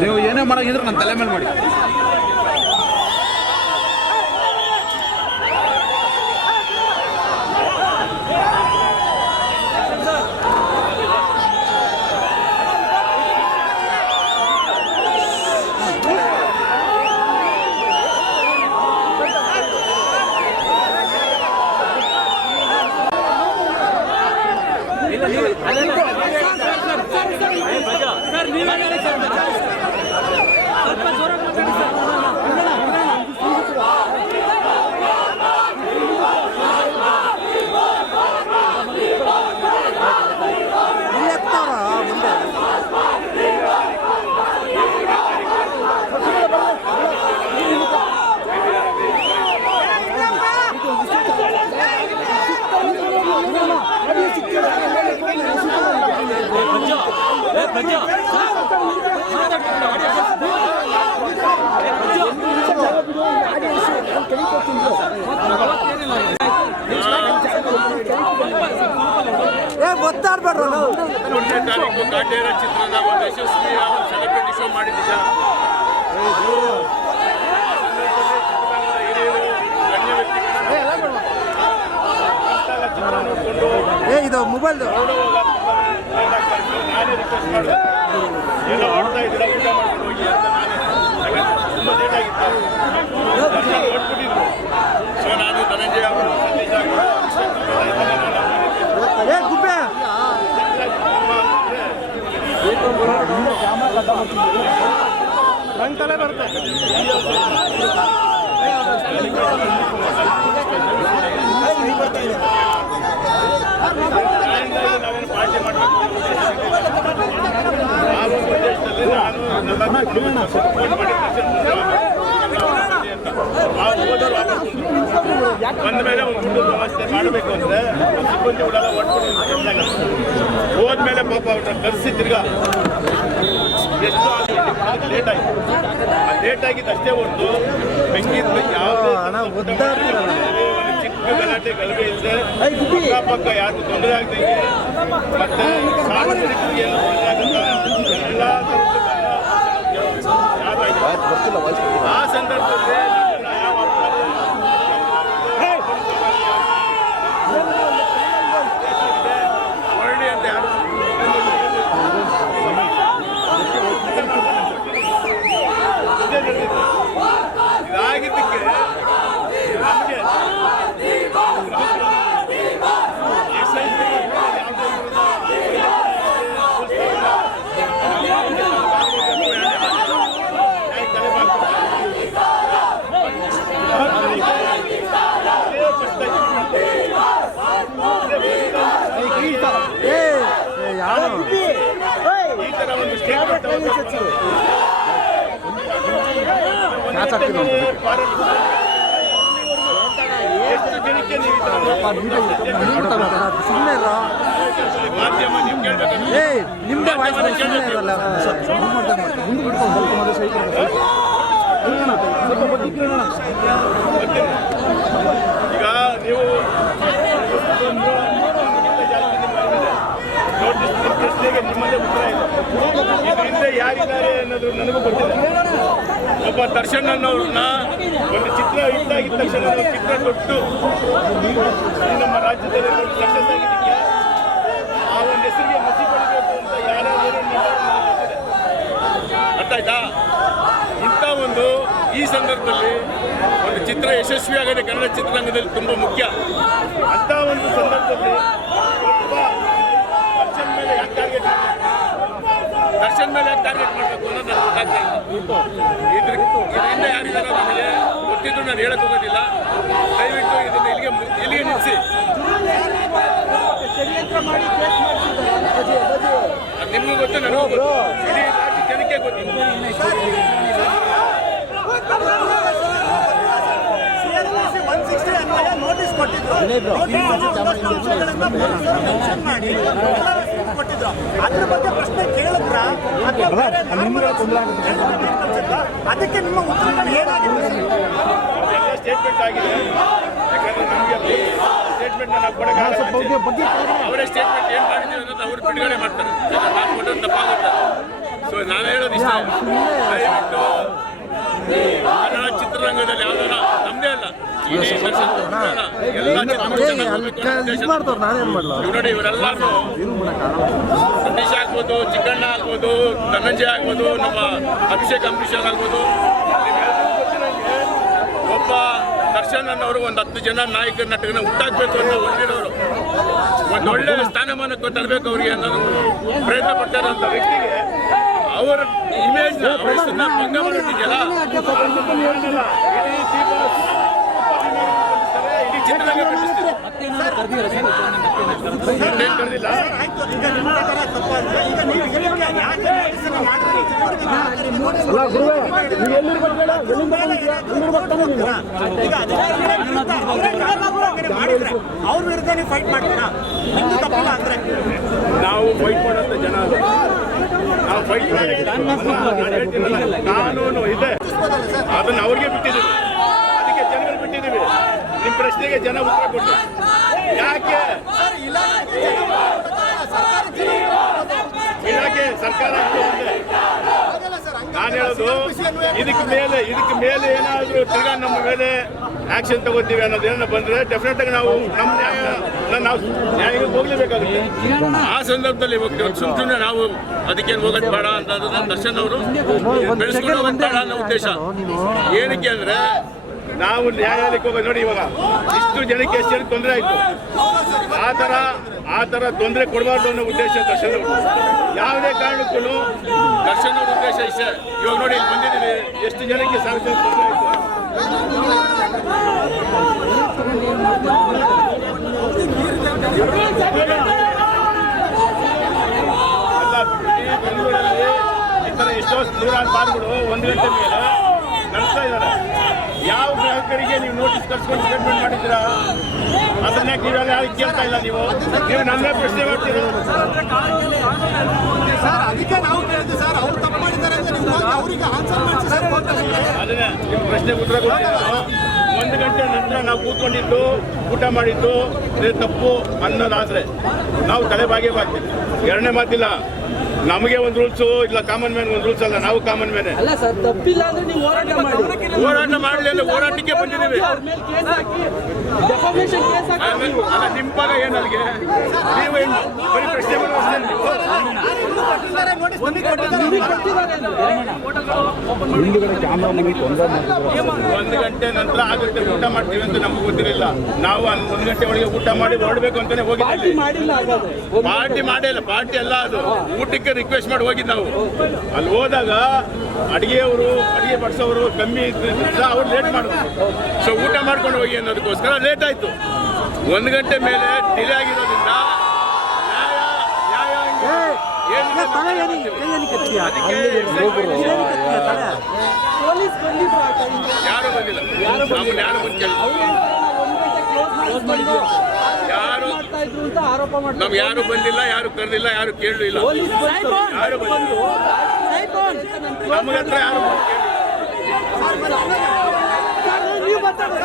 ನೀವು ಏನೇ ಮಾಡೋಂಗಿದ್ರೆ ನನ್ನ ತಲೆ ಮೇಲೆ ಮಾಡಿ ಏ ಗೊತ್ತಾಡ್ಬೇಡ್ರ ನಾವು ಒಂದನೇ ತಾರೀಕು ಕಾಟೇರ ಚಿತ್ರದ ಒಂದು ಯಶಸ್ವಿ ಸೆಲೆಬ್ರಿಟಿ ಶೋ ಮಾಡಿದ್ದ ಏ ಇದು ಮೊಬೈಲ್ ಎಲ್ಲ ಆಡ್ತಾ ಇದ್ದೀರಾ? ಊಟ ಮಾಡ್ಕೊಂಡು ಹೋಗಿ ಅಂತ ನಾನೇ ಯಾಕಂದ್ರೆ ತುಂಬ ಲೇಟ್ ಆಗಿತ್ತು ದರ್ಶನ ಹೊರಟ್ಬಿಟ್ಟಿದ್ರು ಸೊ ನಾನು ಧನಂಜಯ ಅವರು ಸತೀಶ್ ಅವರು ಏ ಗುಬ್ಬೆ ನಾವೇನು ಪಾರ್ಟಿ ಮಾಡಬೇಕು ಆ ಒಂದು ಉದ್ದೇಶದಲ್ಲಿ ನಾನು ನನ್ನ ಫೋನ್ ಮಾಡಿ ಆ ಹೋದವರು ವಾಪಸ್ ಬಂದ್ರು. ಬಂದ ಮೇಲೆ ಒಂದು ಊಟದ ವ್ಯವಸ್ಥೆ ಮಾಡಬೇಕು ಅಂದ್ರೆ ಒಂದು ಸಿಬ್ಬಂದಿ ಉಡಲ್ಲ ಒಟ್ಟು ಹೋದ್ಮೇಲೆ ಪಾಪ ಅವ್ರನ್ನ ಕರೆಸಿ ತಿರ್ಗಾ ಎಷ್ಟು ಲೇಟ್ ಆಯ್ತು ಲೇಟ್ ಅಷ್ಟೇ ಹೊರತು ಬೆಂಕಿಯಿಂದ ಯಾವುದೇ ಚಿಕ್ಕ ಗಲಾಟೆ ಗಲಭೆ ಇಲ್ಲದೆ ಅಕ್ಕಪಕ್ಕ ಯಾರಿಗೂ ತೊಂದರೆ ಆಗ್ತೈತೆ ಮತ್ತೆ ಸಾರ್ವಜನಿಕರಿಗೆ ಎಲ್ಲ? ಆ ಸಂದರ್ಭದಲ್ಲಿ ನಮ್ಮನ್ನ ಯಾವ ಹೊರಡಿ ಅಂತ ಯಾರು ಇದೇ ನಡೆದಿದ್ದು. ಇದಾಗಿದ್ದಕ್ಕೆ ನಮಗೆ ಏ ಏ, ಯಾರು ಈ ತರ ಒಂದು ಸ್ಟೇಟ್ಮೆಂಟ್ ಎಷ್ಟು ಜನಕ್ಕೆ ನೀವು ಈ ತರ ಸುಮ್ಮನೆ ಇರೋ ಮಾಧ್ಯಮ ನೀವು ಕೇಳ್ಬೇಕಂದ್ರೆ ಏ ನಿಮ್ದೇ ವಾಯ್ಸ್ ಸುಮ್ಮನೆ ಇರಲ್ಲ ಈಗ ನೀವು ನೋಟಿಸ್ ಪ್ರಶ್ನೆಗೆ ನಿಮ್ಮಲ್ಲೇ ಉತ್ತರ ಇದೆ. ಹಿಂದೆ ಯಾರಿದ್ದಾರೆ ಅನ್ನೋದು ನನಗೂ ಗೊತ್ತಿಲ್ಲ. ಒಬ್ಬ ದರ್ಶನ್ ಅನ್ನೋರನ್ನ ಒಂದು ಚಿತ್ರ ಇದ್ದಾಗಿದ್ದ ತಕ್ಷಣ ಚಿತ್ರ ಕೊಟ್ಟು ನಮ್ಮ ರಾಜ್ಯದಲ್ಲಿ ಸಕ್ಸಸ್ ಆಗಿದ್ದಕ್ಕೆ ಆ ಒಂದು ಹೆಸರಿಗೆ ಮಸಿ ಅಂತ ಯಾರಾದರೂ. ಅರ್ಥ ಇಂಥ ಒಂದು ಈ ಸಂದರ್ಭದಲ್ಲಿ ಒಂದು ಚಿತ್ರ ಯಶಸ್ವಿ ಆಗದೆ ಕನ್ನಡ ಚಿತ್ರರಂಗದಲ್ಲಿ ತುಂಬ ಮುಖ್ಯ. ಅಂಥ ಒಂದು ಸಂದರ್ಭದಲ್ಲಿ ಒಬ್ಬ ದರ್ಶನ್ ಮೇಲೆ ಯಾಕೆ ಟಾರ್ಗೆಟ್ ಮಾಡಬೇಕು ದರ್ಶನ್ ಮೇಲೆ ಯಾಕೆ ಟಾರ್ಗೆಟ್ ಮಾಡಬೇಕು ಅನ್ನೋದು ನನಗೆ ಗೊತ್ತಾಗ್ತಾ ಇಲ್ಲ. ಇದ್ರ ಇದರಿಂದ ಯಾರಿದ್ದಾರೋ ನನಗೆ ಗೊತ್ತಿದ್ರು ನಾನು ಹೇಳಕ್ ಹೋಗೋದಿಲ್ಲ. ದಯವಿಟ್ಟು ಇದನ್ನ ಇಲ್ಲಿಗೆ ಇಲ್ಲಿಗೆ ನಿಲ್ಲಿಸಿ ನಿಮಗೂ ಗೊತ್ತು ನನಗೂ ಗೊತ್ತು. ಇಡೀ ರಾಜ್ಯ ಜನಕ್ಕೆ ಗೊತ್ತಿಲ್ಲ ನೋಟಿಸ್ ಕೊಟ್ಟಿದ್ರು. ಮಾಡಿ. ಕೊಟ್ಟಿದ್ರು. ಅದ್ರ ಬಗ್ಗೆ ಪ್ರಶ್ನೆ ಕೇಳಿದ್ರ? ಅದಕ್ಕೆ ನಿಮ್ಮ ಉತ್ತರಗಳು ಏನಾಗಿದೆ? ಎಲ್ಲ ಸ್ಟೇಟ್ಮೆಂಟ್ ಆಗಿದೆ. ಯಾಕಂದ್ರೆ ನಮಗೆ ಸ್ಟೇಟ್ಮೆಂಟ್ ಅವರೇ ಸ್ಟೇಟ್ಮೆಂಟ್ ಏನು ಮಾಡಿದ್ದೀವಿ ಅನ್ನೋದು ಅವರು ಬಿಡುಗಡೆ ಮಾಡ್ತಾರೆ. ಕೊಟ್ಟದ್ದು ತಪ್ಪಾಗುತ್ತೆ ಸೊ ನಾನು ಹೇಳೋದು ಇಷ್ಟ. ದಯವಿಟ್ಟು ಕನ್ನಡ ಚಿತ್ರರಂಗದಲ್ಲಿ ಯಾವ್ದಾರ ನಮ್ದೇ ಅಲ್ಲ. ಇದು ಮಾಡ್ತಾವ್ರು ನಾನೇನು ಮಾಡ್ಲಾ ಇವ್ ನೋಡಿ ಇವರೆಲ್ಲರೂ ಸತೀಶ್ ಆಗ್ಬೋದು ಚಿಕ್ಕಣ್ಣ ಆಗ್ಬೋದು ಧನಂಜಯ ಆಗ್ಬೋದು ನಮ್ಮ ಅಭಿಷೇಕ್ ಅಂಬರೀಷರ್ ಆಗ್ಬೋದು ಒಬ್ಬ ದರ್ಶನ್ ಅನ್ನೋರು ಒಂದು ಹತ್ತು ಜನ ನಾಯಕ ನಟಕನ ಹುಟ್ಟಾಕ್ಬೇಕು ಅಂತ ಹೊಂದಿರೋರು ಒಂದು ಒಳ್ಳೆ ಸ್ಥಾನಮಾನಕ್ಕೆ ತರಬೇಕು ಅವ್ರಿಗೆ ಅನ್ನೋದು ಪ್ರಯತ್ನ ಪಡ್ತಾರಂತ ವ್ಯಕ್ತಿಗೆ ಅವರ ಇಮೇಜ್ ವಯಸ್ಸನ್ನ ಭಂಗ ಮಾಡೋದಿದೆಯಲ್ಲ ಅವರೇ ವಿರುದ್ಧ ನೀವು ಫೈಟ್ ಮಾಡ್ತೀರಾ ತಪ್ಪಿಲ್ಲ ಅಂದ್ರೆ ನಾವು ಫೈಟ್ ಮಾಡೋಂಥ ಜನ ನಾವು ಫೈಟ್ ಮಾಡಿ ಕಾನೂನು ಇದೆ. ಅದನ್ನ ಅವ್ರಿಗೆ ಬಿಟ್ಟಿದ್ದೀವಿ ಅದಕ್ಕೆ ಜನಗಳು ಬಿಟ್ಟಿದ್ದೀವಿ ನಿಮ್ಮ ಪ್ರಶ್ನೆಗೆ ಜನ ಉತ್ತರ ಕೊಟ್ಟು ಯಾಕೆ? ಇಲಾಖೆ ಸರ್ಕಾರ. ನಾನು ಹೇಳೋದು ಇದಕ್ಕೆ ಮೇಲೆ ಇದಕ್ಕೆ ಮೇಲೆ ಏನಾದರೂ ತಿರ್ಗಾ ನಮ್ಮ ಮೇಲೆ ಆಕ್ಷನ್ ತಗೋತೀವಿ ಅನ್ನೋದೇನೋ ಬಂದ್ರೆ ಡೆಫಿನೆಟ್ ಆಗಿ ನಾವು ನಮ್ಮ ನ್ಯಾಯ ನಾವು ನ್ಯಾಯಕ್ಕೆ ಹೋಗ್ಲೇಬೇಕಾಗುತ್ತೆ. ಆ ಸಂದರ್ಭದಲ್ಲಿ ಹೋಗ್ತೀವಿ ಸುಮ್ ಸುಮ್ಮನೆ ನಾವು ಅದಕ್ಕೇನು ಹೋಗೋದು ಬೇಡ ಅಂತ ಅದನ್ನ ದರ್ಶನ್ ಅವರು ಬೆಳೆಸ್ಕೊಂಡು ಹೋಗೋದು ಬೇಡ ಅನ್ನೋ ಉದ್ದೇಶ. ಏನಕ್ಕೆ ಅಂದ್ರೆ ನಾವು ನ್ಯಾಯಾಲಯಕ್ಕೆ ಹೋಗೋದು ನೋಡಿ ಇವಾಗ. ಇಷ್ಟು ಜನಕ್ಕೆ ಎಷ್ಟು ತೊಂದರೆ ಆಯ್ತು? ಆ ಥರ ಆ ಥರ ತೊಂದರೆ ಕೊಡಬಾರ್ದು ಅನ್ನೋ ಉದ್ದೇಶ ದರ್ಶನ್ ಯಾವುದೇ ಕಾರಣಕ್ಕೂ ದರ್ಶನ ಉದ್ದೇಶ ಇಷ್ಟೇ. ಇವಾಗ ನೋಡಿ ಇಲ್ಲಿ ಬಂದಿದ್ದೀವಿ. ಎಷ್ಟು ಜನಕ್ಕೆ ಸಾರ್ವಜನಿಕ ತೊಂದರೆ ಆಯ್ತು. ಈ ಥರ ಎಷ್ಟೋ ನೂರಾರು ಬಾರ್ಗಳು ಒಂದು ಗಂಟೆ ಮೇಲೆ ನಡೆಸ್ತಾ ಇದ್ದಾರೆ. ಯಾವ ಗ್ರಾಹಕರಿಗೆ ನೀವು ನೋಟಿಸ್ ಕಳ್ಸ್ಕೊಂಡು ಸ್ಟೇಟ್ಮೆಂಟ್ ಮಾಡಿದ್ದೀರಾ? ಅದನ್ನ ನೀವೆಲ್ಲ ಯಾರು ಕೇಳ್ತಾ ಇಲ್ಲ ನೀವು? ನೀವು ನನ್ನೇ ಪ್ರಶ್ನೆ ಮಾಡ್ತೀರಾ? ಸರ್ ಅದಕ್ಕೆ ನಾವು ಕೇಳಿದ್ವಿ ಸರ್ ಅವ್ರು ತಪ್ಪು ಮಾಡಿದ್ದಾರೆ ಅಂತ ನೀವು ಅವರಿಗೆ ಆನ್ಸರ್ ಮಾಡಿಸಿ ಸರ್ ಅದನ್ನೇ ನಿಮ್ಮ ಪ್ರಶ್ನೆ ಉತ್ತರ ಕೊಡ್ತೀರಾ ಒಂದು ಗಂಟೆ ನಂತರ ನಾವು ಕೂತ್ಕೊಂಡಿದ್ದು ಊಟ ಮಾಡಿದ್ದು ಇದೇ ತಪ್ಪು ಅನ್ನೋದಾದ್ರೆ ನಾವು ತಲೆಬಾಗೇ ಬಾಗ್ತೀವಿ ಎರಡನೇ ಮಾತಿಲ್ಲ. ನಮಗೆ ಒಂದು ರೂಲ್ಸು ಇಲ್ಲ ಕಾಮನ್ ಮ್ಯಾನ್ ಒಂದು ರೂಲ್ಸ್ ಅಲ್ಲ ನಾವು ಕಾಮನ್ ಮ್ಯಾನ್ ಅಲ್ಲ ಸರ್ ತಪ್ಪಿಲ್ಲ ಅಂದ್ರೆ ನೀವು ಹೋರಾಟ ಮಾಡಿ ಹೋರಾಟ ಮಾಡಲಿಲ್ಲ ಹೋರಾಟಕ್ಕೆ ಬಂದಿದ್ದೀವಿ ಅವರ ಮೇಲೆ ಕೇಸ್ ಹಾಕಿ ಡೆಫಾಮೇಶನ್ ಕೇಸ್ ಹಾಕಿ ಅಲ್ಲ ನಿಮ್ಮ ಪರ ಏನು ಅಲ್ಲಿಗೆ ನೀವು ಏನು ಬರೀ ಪ್ರಶ್ನೆ ಒಂದು ಗಂಟೆ ನಂತರ ಆಗುತ್ತೆ ಊಟ ಮಾಡ್ತೀವಿ ಅಂತ ನಮ್ಗೆ ಗೊತ್ತಿರಲಿಲ್ಲ ನಾವು ಒಂದು ಒಂದು ಗಂಟೆ ಒಳಗೆ ಊಟ ಮಾಡಿ ಹೊರಡಬೇಕು ಅಂತಾನೆ ಪಾರ್ಟಿ ಹೋಗಿದ್ದೀವಿ ಮಾಡಿಲ್ಲ ಹಾಗಾದ್ರೆ ಪಾರ್ಟಿ ಮಾಡಿಲ್ಲ ಪಾರ್ಟಿ ಅಲ್ಲ ಅದು ಊಟಕ್ಕೆ ರಿಕ್ವೆಸ್ಟ್ ಮಾಡಿ ಹೋಗಿದ್ದು ನಾವು ಅಲ್ಲಿ ಹೋದಾಗ ಅಡಿಗೆಯವರು ಅಡಿಗೆ ಬಡಿಸೋರು ಕಮ್ಮಿ ಅವ್ರು ಲೇಟ್ ಮಾಡಿದ್ರು ಸೊ ಊಟ ಮಾಡ್ಕೊಂಡು ಹೋಗಿ ಅನ್ನೋದಕ್ಕೋಸ್ಕರ ಲೇಟ್ ಆಯ್ತು ಒಂದು ಗಂಟೆ ಮೇಲೆ ಡಿಲೇ ಆಗಿರೋದ್ರಿಂದ. ಯಾರು ಬಂದಿಲ್ಲ ಯಾರು ಬಂದು ಇದ್ರು ಅಂತ ಆರೋಪ ಮಾಡ್ತಾರೆ ನಮ್ಗೆ ಯಾರು ಬಂದಿಲ್ಲ ಯಾರು ಕರೆದಿಲ್ಲ ಯಾರು ಕೇಳಲಿಲ್ಲ ಬಂದು ಯಾರು ಹತ್ರ ನೀವು ಮಾತಾಡೋದು